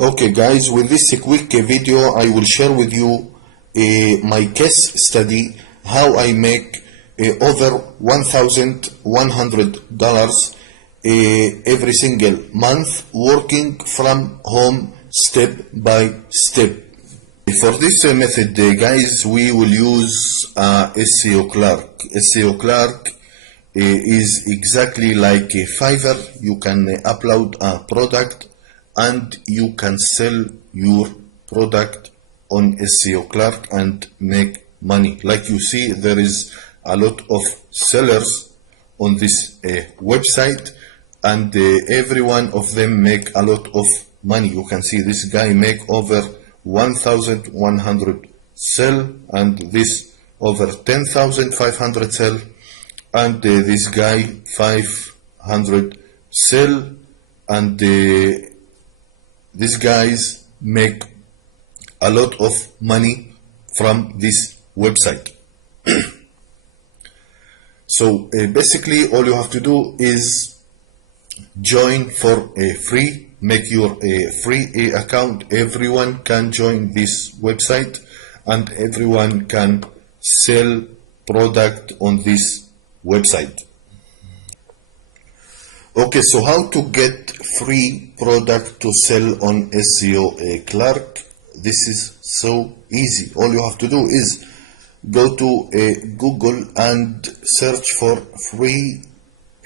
Okay guys, with this quick video I will share with you my case study how I make over $1,100 every single month working from home step by step. For this method guys, we will use SEO Clark. SEO Clark is exactly like a Fiverr. You can upload a product and you can sell your product on SEO Clark and make money. Like you see, there is a lot of sellers on this website, and every one of them make a lot of money. You can see this guy make over 1,100 sell, and this over 10,500 sell, and this guy 500 sell, and these guys make a lot of money from this website. So basically all you have to do is join for a free, make your free account. Everyone can join this website and everyone can sell product on this website. Okay, so how to get free product to sell on SEO Clark? This is so easy. All you have to do is go to Google and search for free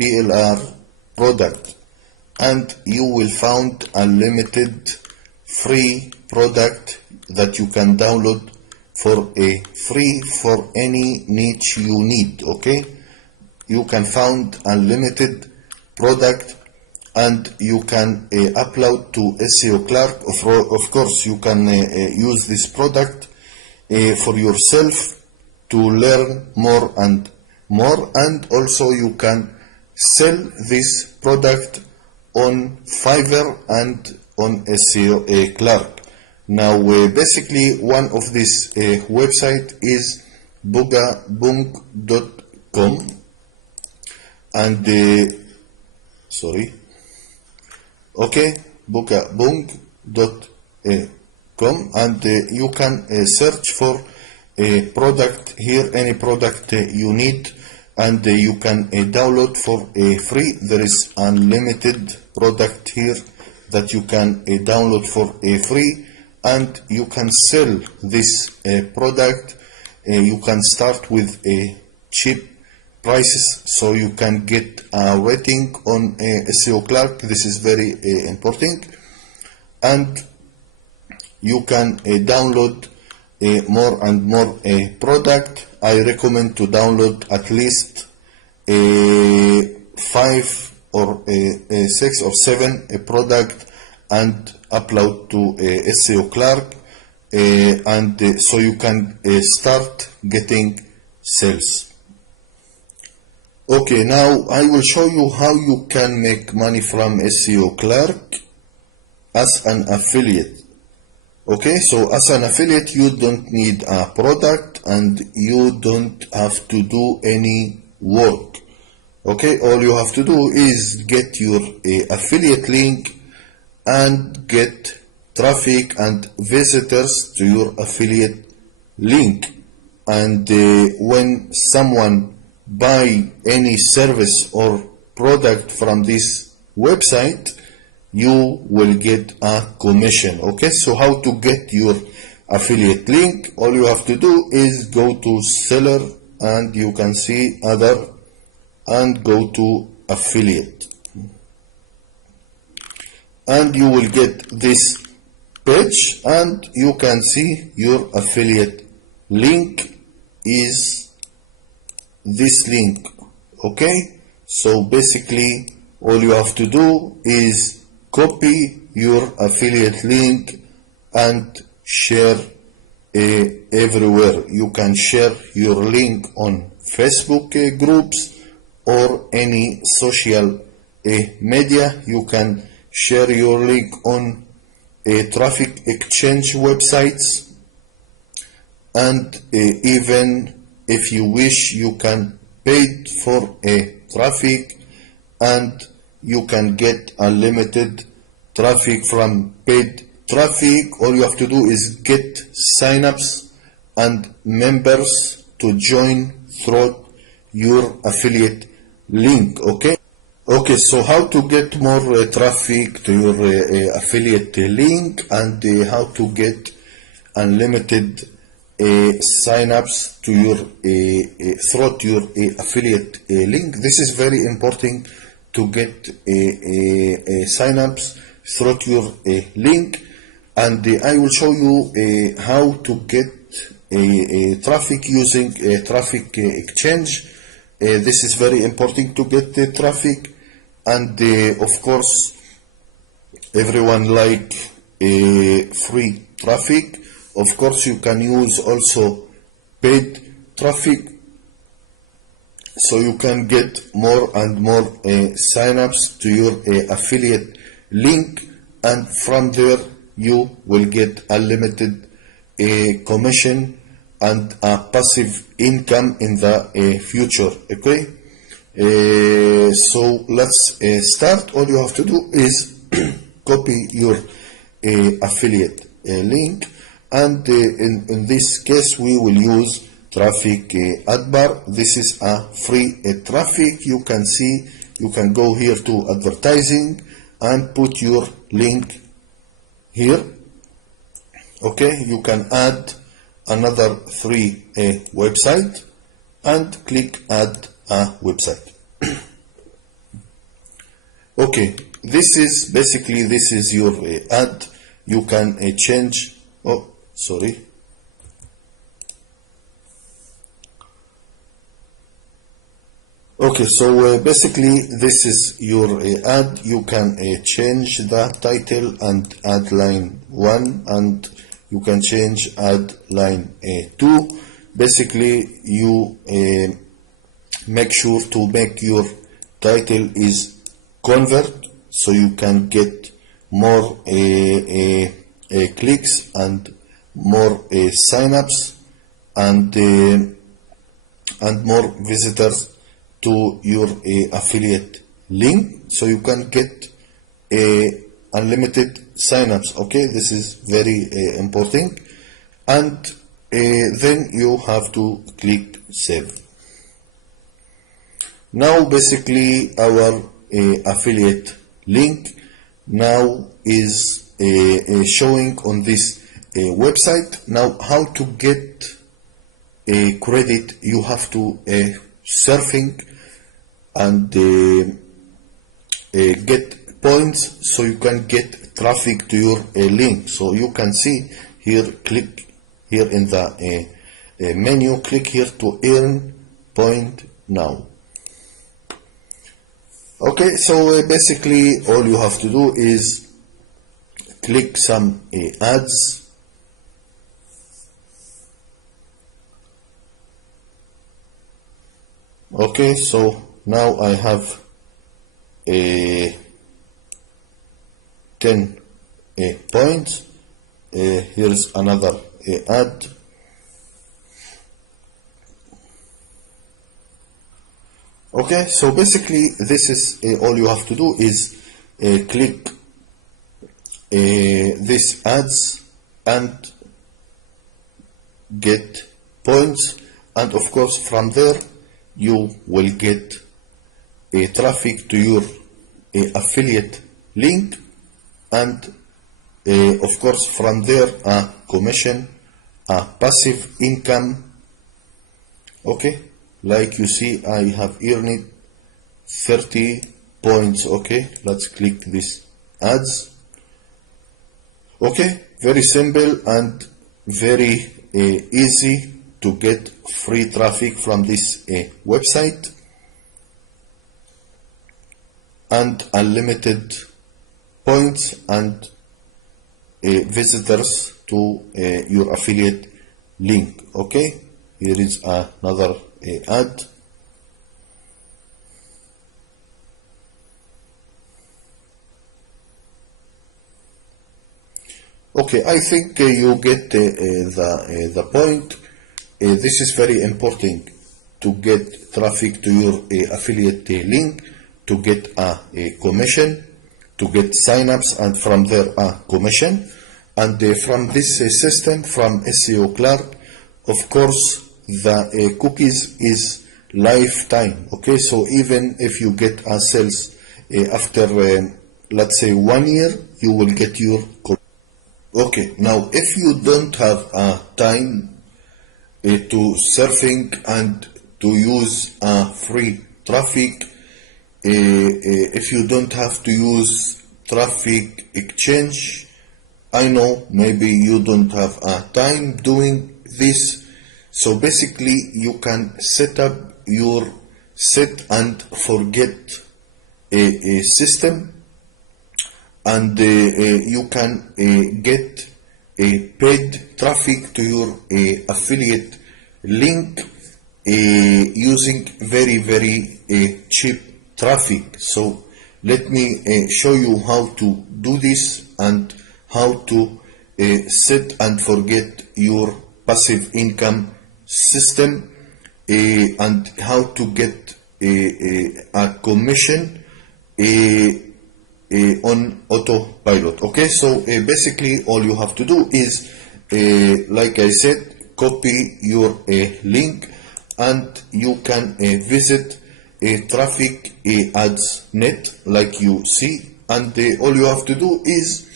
PLR product, and you will find unlimited free product that you can download for a free for any niche you need. Okay, you can find unlimited product and you can upload to SEO Clark. Of course you can use this product for yourself to learn more and more, and also you can sell this product on Fiverr and on SEO Clark. Now basically one of this website is bugabung.com, and bugabung.com, and you can search for a product here, any product you need, and you can download for free. There is unlimited product here that you can download for free, and you can sell this product. You can start with cheap prices, so you can get a rating on SEO Clark. This is very important, and you can download more and more product. I recommend to download at least 5 or 6 or 7 product and upload to SEO Clark, and so you can start getting sales. Okay, now I will show you how you can make money from SEO Clark as an affiliate. Okay, so as an affiliate you don't need a product and you don't have to do any work. Okay, all you have to do is get your affiliate link and get traffic and visitors to your affiliate link, and when someone buy any service or product from this website, you will get a commission. Okay, so how to get your affiliate link? All you have to do is go to seller, and you can see other, and go to affiliate, and you will get this page, and you can see your affiliate link is this link. Okay, so basically all you have to do is copy your affiliate link and share everywhere. You can share your link on Facebook groups or any social media. You can share your link on traffic exchange websites, and even if you wish you can pay for traffic, and you can get unlimited traffic from paid traffic, all you have to do is get signups and members to join through your affiliate link. Okay, so how to get more traffic to your affiliate link, and how to get unlimited signups to your through your affiliate link. This is very important to get signups through your link, and I will show you how to get traffic using traffic exchange. This is very important to get the traffic, and of course everyone like free traffic. Of course you can use also paid traffic, so you can get more and more signups to your affiliate link, and from there you will get unlimited commission and a passive income in the future. Okay, so let's start. All you have to do is copy your affiliate link, and in this case we will use traffic ad bar. This is a free traffic. You can see, you can go here to advertising and put your link here. Okay, you can add another 3 website and click add a website. Okay, this is basically, this is your ad. You can change, oh sorry, okay, so basically this is your ad. You can change the title and add line 1, and you can change add line 2. Basically you make sure to make your title is convert, so you can get more clicks and more signups and more visitors to your affiliate link, so you can get unlimited signups. Okay, this is very important, and then you have to click save. Now basically our affiliate link now is showing on this website. Now how to get credit? You have to surfing and get points, so you can get traffic to your link. So you can see here, click here in the menu, click here to earn point now. Okay, so basically all you have to do is click some ads. Okay, so now I have 10 points. Here's another ad. Okay, so basically this is all you have to do is click this ads and get points, and of course from there you will get traffic to your affiliate link, and of course from there a commission, a passive income. Okay, like you see I have earned 30 points. Okay, let's click this ads. Okay, very simple and very easy to get free traffic from this website and unlimited points and visitors to your affiliate link. Okay, here is another ad. Okay, I think you get the point. This is very important to get traffic to your affiliate link, to get a commission, to get signups, and from there a commission. And from this system, from SEO Clark, of course, the cookies is lifetime. Okay, so even if you get a sales after let's say 1 year, you will get your cookie. Okay, now if you don't have time to surfing and to use free traffic, if you don't have to use traffic exchange, I know maybe you don't have time doing this, so basically you can set up your set and forget a system, and you can get a paid traffic to your affiliate link using very cheap traffic. So let me show you how to do this and how to set and forget your passive income system, and how to get a commission on autopilot. Okay, so basically all you have to do is, like I said, copy your link, and you can visit traffic ads net like you see, and all you have to do is,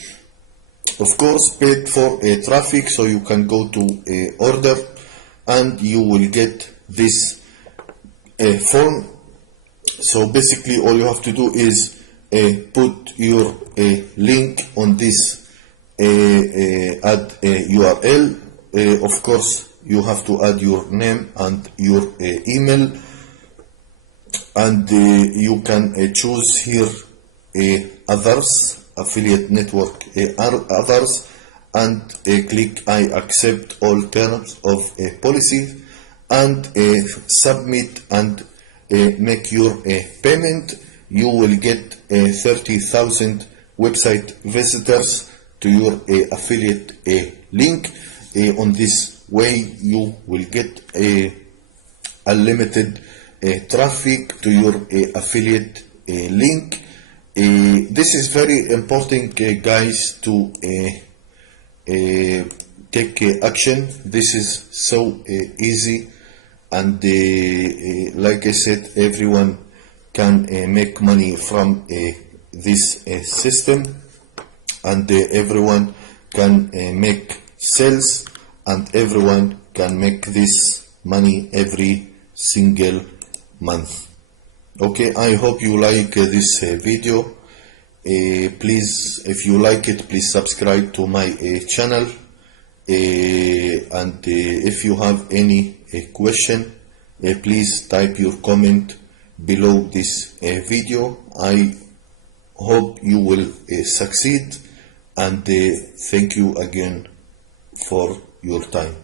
of course, pay for traffic, so you can go to order and you will get this form. So basically all you have to do is put your link on this add URL. Of course, you have to add your name and your email, and you can choose here others, affiliate network others, and click I accept all terms of policy, and submit and make your payment. You will get 30,000 website visitors to your affiliate link. On this way you will get unlimited traffic to your affiliate link. This is very important, guys, to take action. This is so easy, and like I said, everyone can make money from this system, and everyone can make sales, and everyone can make this money every single month. Okay, I hope you like this video. Please, if you like it, please subscribe to my channel, and if you have any question, please type your comment below this video. I hope you will succeed, and thank you again for your time.